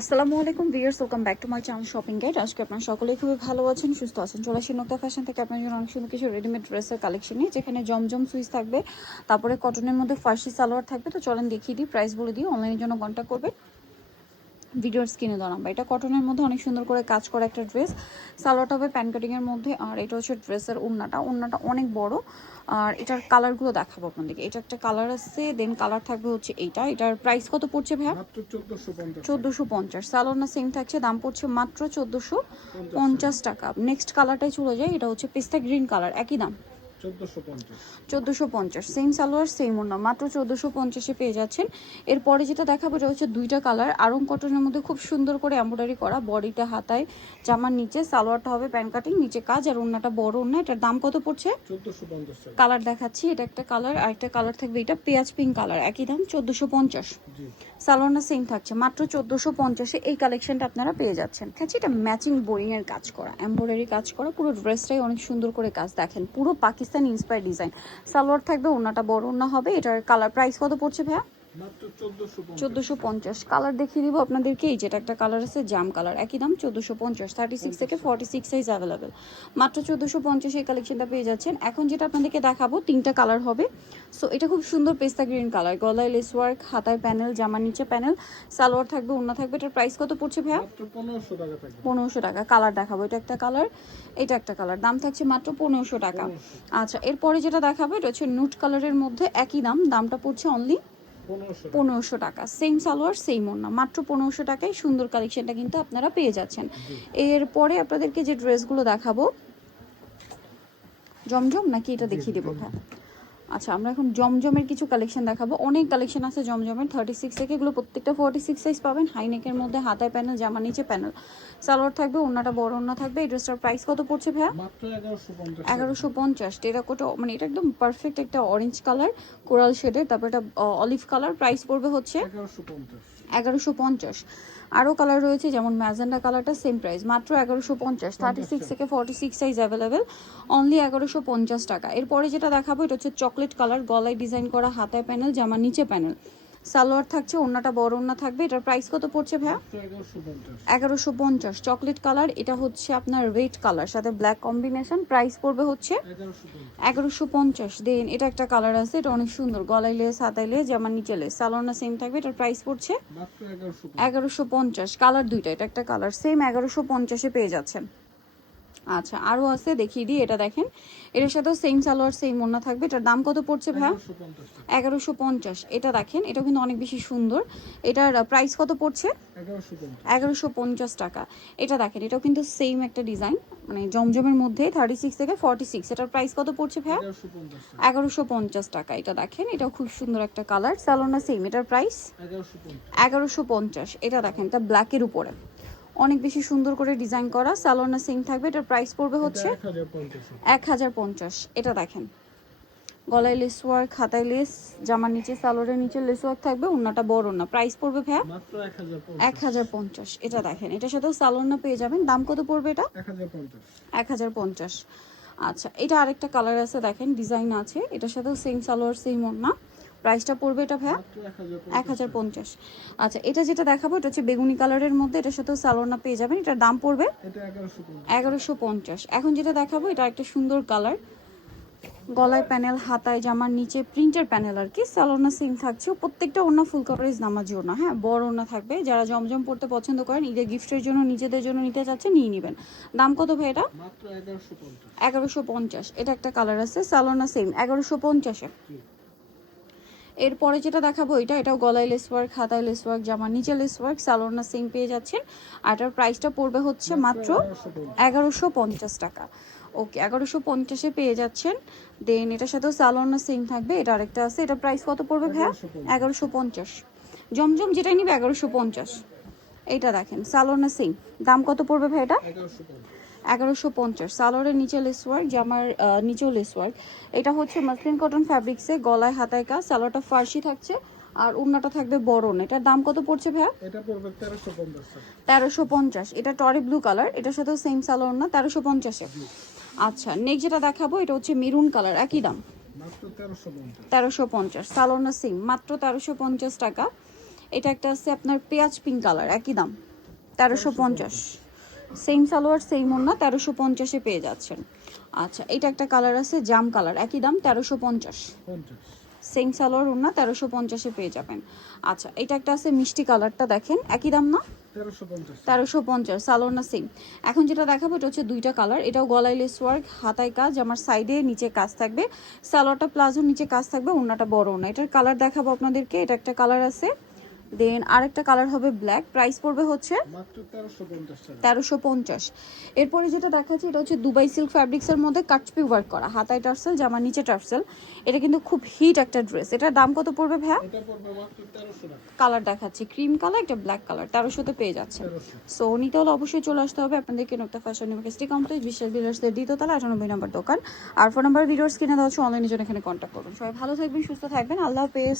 আসসালামু আলাইকুম viewers, welcome back to my channel shopping guide. আজকে আপনারা সকলেই খুবই ভালো আছেন, সুস্থ আছেন। চলে আসি নোক্তা ফ্যাশন থেকে আপনার জন্য অনেক সুন্দর কিছু রেডিমেড ড্রেসের কালেকশন নিয়ে, যেখানে জমজম সুইচ থাকবে, তারপরে কটনের মধ্যে ফার্সি সালোয়ার থাকবে। তো চলেন দেখিয়ে দিই, প্রাইস বলে দিই, অনলাইনের জন্য কন্ট্যাক্ট করবে ভিডিওর স্ক্রিনে দেওয়া নাম্বার। এটা কটনের মধ্যে অনেক সুন্দর করে কাজ করা একটা ড্রেস। সালোয়ারটা হবে প্যান কাটিংয়ের মধ্যে, আর এটা হচ্ছে ড্রেসের ওড়নাটা অনেক বড়। আর এটার কালারগুলো দেখাবো আপনাদেরকে। এটা একটা কালার আছে, দেন কালার থাকবে হচ্ছে এইটা। এটার প্রাইস কত পড়ছে ভাইয়া? 1450। সালোয়ার না সেম থাকছে, দাম পড়ছে মাত্র 1450 টাকা। নেক্সট কালারটাই চলে যায়, এটা হচ্ছে পিস্তা গ্রিন কালার, একই দাম 1450। সেম সালোয়ার সেম ওড়না, মাত্র 1450-এ পেয়ে যাচ্ছেন। এরপরে যেটা দেখাবো এটা হচ্ছে দুইটা কালার, আরং কটনের মধ্যে খুব সুন্দর করে এমব্রয়ডারি করা, বডিটা হাতায়, জামার নিচে সালোয়ারটা হবে প্যান কাটিং, নিচে কাজ, আর ওড়নাটা বড় ওড়না। এটার দাম কত পড়ছে? 1450 কালার দেখাচ্ছি, এটা একটা কালার, আর একটা কালার থাকবে এটা পেঁয়াজ পিঙ্ক কালার, একই দাম 1450। সালোয়ার না সেম থাকছে, মাত্র 1450-এ এই কালেকশনটা আপনারা পেয়ে যাচ্ছেন। আচ্ছা, এটা ম্যাচিং বোরিং এর কাজ করা, এমব্রয়ডারি কাজ করা, পুরো ড্রেসটাই অনেক সুন্দর করে কাজ, দেখেন পুরো পাকিস্তান ইন্সপায়ার ডিজাইন। সালোয়ার থাকবে, ওড়নাটা বড় ওড়না হবে। এটার কালার প্রাইস কত পড়ছে ভাইয়া? মাত্র 1450 কালার দেখিয়ে দিব আপনাদেরকে। এই যেটা একটা কালার আছে জাম কালার, একই দাম 1450। 36 থেকে 46 সাইজ অ্যাভেলেবেল, মাত্র 1450 এই কালেকশনটা পেয়ে যাচ্ছেন। এখন যেটা আপনাদেরকে দেখাবো তিনটা কালার হবে। সো এটা খুব সুন্দর পেস্তা গ্রিন কালার, গলায় লেস ওয়ার্ক, হাতায় প্যানেল, জামার নিচে প্যানেল, সালোয়ার থাকবে, ওড়না থাকবে। এটার প্রাইস কত পড়ছে ভাইয়া? মাত্র 1500 টাকা থাকবে। 1500 টাকা। কালার দেখাবো, এটা একটা কালার, এটা একটা কালার, দাম থাকছে মাত্র 1500 টাকা। আচ্ছা, এরপরে যেটা দেখাবো এটা হচ্ছে নুট কালারের মধ্যে, একই দাম, দামটা পড়ছে অনলি 1500 টাকা। সেম সালোয়ার সেম ওড়না, মাত্র 1500 টাকায় সুন্দর কালেকশনটা কিন্তু আপনারা পেয়ে যাচ্ছেন। এরপরে আপনাদেরকে যে ড্রেসগুলো দেখাবো, জমজম নাকি এটা দেখিয়ে দেবো? হ্যাঁ, আচ্ছা, আমরা এখন জমজমের কিছু কালেকশন দেখাবো। অনেক কালেকশন আছে জমজমের, 36 থেকে, এগুলো প্রত্যেকটা 46 সাইজ পাবেন। হাইনেকের মধ্যে হাতায় প্যানেল, জামা নিচে প্যানেল, সালোয়ার থাকবে, ওড়নাটা বড় ওড়না থাকবে। এই ড্রেসটার প্রাইস কত পড়ছে ভাইয়া? মাত্র 1150 1150। টেরাকোটা, মানে এটা একদম পারফেক্ট একটা অরেঞ্জ কালার, কোরাল শেডের, তারপর এটা অলিভ কালার। প্রাইস পড়বে হচ্ছে 1150 1150। আরও কালার রয়েছে, যেমন ম্যাজেন্ডা কালারটা সেম প্রাইস, মাত্র 1150। 36 থেকে 46 সাইজ অ্যাভেলেবেল, অনলি 1150 টাকা। এরপরে যেটা দেখাবো এটা হচ্ছে চকলেট কালার, গলায় ডিজাইন করা, হাতায় প্যানেল, জামার নিচে প্যানেল, সালোয়ার থাকছে, ওড়নাটা বড় ওড়না থাকবে। এটার প্রাইস কত পড়ছে ভাইয়া? 1150। চকলেট কালার, এটা হচ্ছে আপনার রেড কালার সাথে ব্ল্যাক কম্বিনেশন, প্রাইস পড়বে হচ্ছে 1150। দেন এটা একটা কালার আছে, এটা অনেক সুন্দর, গলায় লেস, হাতায় লেস, জামার নিচে লেস, সালোয়ার সেম থাকবে। এটার প্রাইস পড়ছে মাত্র 1150। কালার দুইটা, এটা একটা কালার, সেম 1150-এ পেয়ে যাচ্ছেন। আচ্ছা, আরও আছে, দেখিয়ে দিই। এটা দেখেন, এটার সাথেও সেম সালোয়ার সেম ওড়না থাকবে। এটার দাম কত পড়ছে ভাইয়া? 1150। এটা দেখেন, এটা কিন্তু অনেক বেশি সুন্দর। এটার প্রাইস কত পড়ছে? 1150 টাকা। এটা দেখেন, এটাও কিন্তু সেম একটা ডিজাইন, মানে জমজমের মধ্যে 36 থেকে 46। এটার প্রাইস কত পড়ছে ভাইয়া? 1150 টাকা। এটা দেখেন, এটাও খুব সুন্দর একটা কালার, সালোনা সেম। এটার প্রাইস 1150। এটা দেখেন, এটা ব্ল্যাকের উপরে অনেক বেশি সুন্দর করে ডিজাইন করা, সালোনা সেম থাকবে। এটার প্রাইস পড়বে হচ্ছে 1050। এটা দেখেন, গলায় লেস ওয়ার্ক, হাতায় লেস, জামার নিচে সালোয়ারের নিচে লেস ওয়ার্ক থাকবে, ওড়নাটা বড় না। প্রাইস পড়বে ভাইয়া মাত্র 1050। এটা দেখেন, এটার সাথেও সালোয়ার পেয়ে যাবেন। দাম কত পড়বে এটা? 1050। আচ্ছা, এটা আরেকটা কালার আছে, দেখেন ডিজাইন আছে, এটার সাথেও সেম সালোয়ার সেম ওড়না। প্রাইসটা পড়বে এটা ভাইয়া 1050। আচ্ছা, এটা যেটা দেখাবো এটা হচ্ছে বেগুনি কালারের মধ্যে, এটার সাথেও সালোয়ার পেয়ে যাবেন। এটার দাম পড়বে 1150। এখন যেটা দেখাবো এটা একটা সুন্দর কালার, গলায় প্যানেল, হাতায়, জামার নিচে প্রিন্টের প্যানেল আর কি, সালোনা সেম থাকছে। প্রত্যেকটা ওড়না ফুল কভারেজ নামাজি ওড়না, হ্যাঁ, বড় ওড়না থাকবে। যারা জমজম পড়তে পছন্দ করেন, ঈদের গিফটের জন্য, নিজেদের জন্য নিতে চাচ্ছেন, নিয়ে নেবেন। দাম কত ভাই এটা? মাত্র 1150 1150। এটা একটা কালার আছে, সালোনা সেম 1150-এ। এরপরে যেটা দেখাবো এটাও গলায় লেস ওয়ার্ক, হাতায় লেস ওয়ার্ক, জামার নিচে লেস ওয়ার্ক, সালোনা সেম পেয়ে যাচ্ছেন। আর এটার প্রাইসটা পড়বে হচ্ছে মাত্র 1150 টাকা। ওকে, 1150-এ পেয়ে যাচ্ছেন। দেন এটার সাথেও সালোনা সেম থাকবে। এটা আরেকটা আছে, এটা প্রাইস কত পড়বে ভাইয়া? 1150। জমজম যেটাই নিবে 1150। এইটা দেখেন, সালোনা সেম, দাম কত পড়বে ভাই এটা? 1150। সালোয়ারের নিচে লেস ওয়ার্ক, জামার নিচেও লেস ওয়ার্ক। এটা হচ্ছে মাসলিন কটন ফ্যাব্রিক্সে, গলায় হাতায় কাজ, সালোয়ারটা ফার্সি থাকছে, আর ওড়নাটা থাকবে বড় ওড়না। এটার দাম কত পড়ছে ভাইয়া? এটা পড়বে 1350 1350। এটা টরি ব্লু কালার, এটার সাথেও সেম সালোয়ার না, 1350-এ। আচ্ছা, নেক্সট যেটা দেখাবো এটা হচ্ছে মেরুন কালার, একই দাম মাত্র 1350 1350। সালোয়ার সেম, মাত্র 1350 টাকা। এটা একটা আছে আপনার পেঁয়াজ পিঙ্ক কালার, একই দাম 1350। সেম সালোয়ার সেম ওড়না, 1350-এ পেয়ে যাচ্ছেন। আচ্ছা, এটা একটা কালার আছে জাম কালার, একই দাম 1350। 50। সেম সালোয়ার ওড়না 1350-এ পেয়ে যাবেন। আচ্ছা, এটা একটা আছে মিষ্টি কালারটা, দেখেন একই দাম না, 1350। 1350 সালোয়ার না সেম। এখন যেটা দেখাবো এটা হচ্ছে দুইটা কালার, এটাও গলায় লেস ওয়ার্ক, হাতায় কাজ, আমার সাইডে নিচে কাজ থাকবে, সালোয়ারটা প্লাজোর নিচে কাজ থাকবে, ওড়নাটা বড় না। এটার কালার দেখাবো আপনাদেরকে, এটা একটা কালার আছে, দেন আরেকটা কালার হবে ব্ল্যাক। প্রাইস পড়বে হচ্ছে মাত্র 1350 টাকা। 1350। এরপরে যেটা দেখাচ্ছি এটা হচ্ছে দুবাই সিল্ক ফ্যাব্রিক্সের মধ্যে কাটচুপি ওয়ার্ক করা, হাতায় টার্সেল, জামার নিচে টার্সেল। এটা কিন্তু খুব হিট একটা ড্রেস। এটার দাম কত পড়বে ভাইয়া? এটা পড়বে মাত্র 1300 টাকা। কালার দেখাচ্ছি ক্রিম কালার, একটা ব্ল্যাক কালার, 1300-তে পেয়ে যাচ্ছেন। 1300। সো নিতে হলে অবশ্যই চলে আসতে হবে আপনাদেরকে নোকতা ফ্যাশন ইউনিভার্সিটি কমপ্লেক্স, বিশ্বাস বিলার্সের দ্বিতীয়তলা, 98 নম্বর দোকান। আর ফোন নাম্বার ভিডিওর স্ক্রিনে দেওয়া হচ্ছে, অনলাইনে জন্য এখানে কন্ট্যাক্ট করুন। সবাই ভালো থাকবেন, সুস্থ থাকবেন, আল্লাহ হাফেজ।